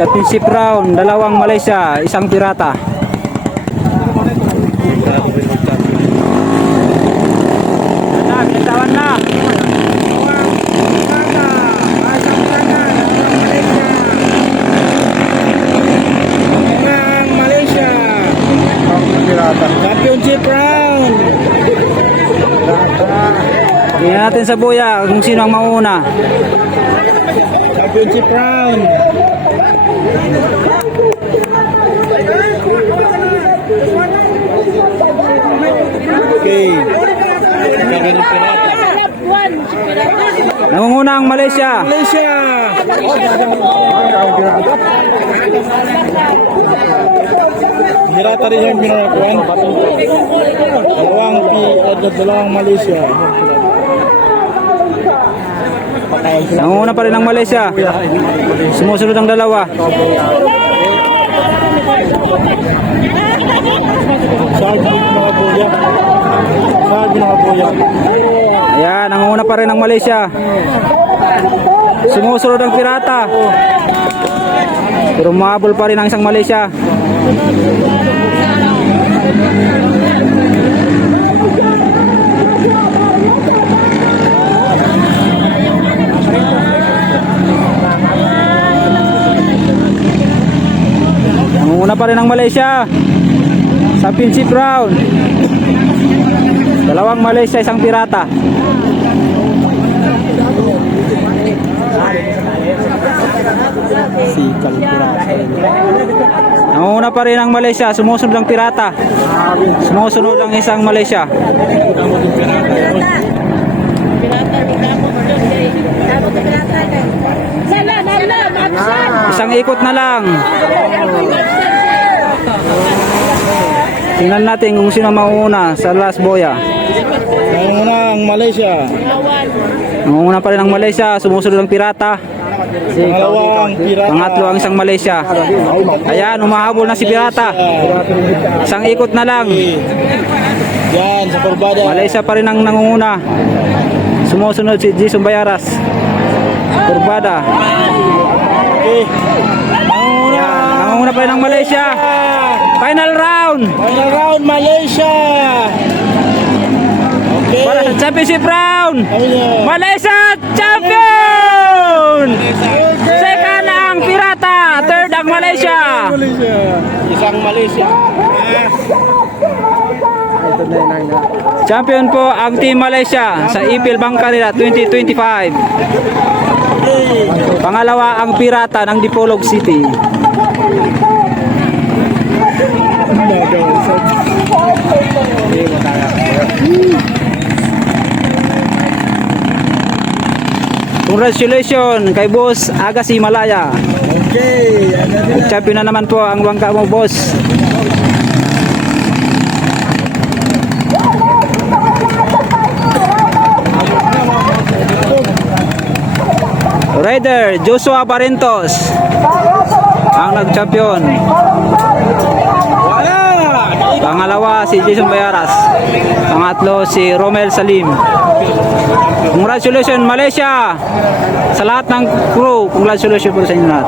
Championship round, dalawang Malaysia, isang Pirata. Binitawan na. Malaysia. Championship round. Tingnan natin sa buya kung sino ang mauna. Championship round. Okay. Nangunguna ang Malaysia. Malaysia. Hirata rin yung pinakakuan. Dalawang Malaysia. Nangunguna pa rin ang Malaysia. Sumusunod ang dalawa. Ayan, nangunguna pa rin ang Malaysia. Sumusunod ang Pirata. Pero mahabol pa rin ang isang Malaysia. Nangunguna pa rin ang Malaysia. Championship round. Dalawang Malaysia, isang Pirata. Nangunguna pa rin ang Malaysia. Sumusunod ang Pirata. Sumusunod ang isang Malaysia. Isang ikot na lang. Tingnan natin kung sino mauna sa last boya. Nangunguna ang Malaysia. Nangunguna pa rin ang Malaysia. Sumusunod ang Pirata. Pangalawang Pirata. Pangatlo ang isang Malaysia. Ayan, umahabol na si Pirata. Isang ikot na lang. Yan, sa kurbada. Malaysia pa rin ang nangunguna. Sumusunod si Jason Bayaras. Kurbada. Okay. Nangunguna pa rin ang Malaysia. Final round. Final round, Malaysia. Okay. Para sa championship round. Malaysia. Malaysia champion. Second ang Pirata. Third ang Malaysia. Isang Malaysia. Champion po ang Team Malaysia sa Ipil Bangkanila 2025. Pangalawa ang Pirata ng Dipolog City. Congratulations kay Boss Agas Himalaya. Okay. Champion na naman po ang bangka mo, boss. Rider Joshua Barrientos ang nag-champion. Pangalawa si Jason Bayaras. Pangatlo si Romel Salim. Congratulations Malaysia sa lahat ng crew. Congratulations po sa inyo lahat.